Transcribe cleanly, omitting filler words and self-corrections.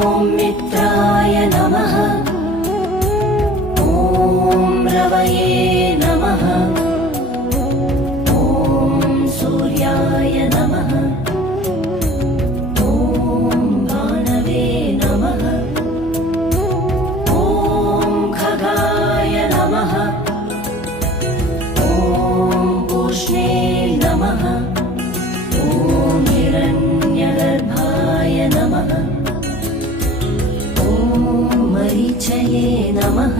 मित्राय नमः। ॐ रवये नमः। ॐ सूर्याय नमः। ॐ भानवे नमः। ॐ खगाय नमः। ॐ पूष्णे नमः। ॐ हिरण्यगर्भाय नमः। ॐ मरीचये नमः।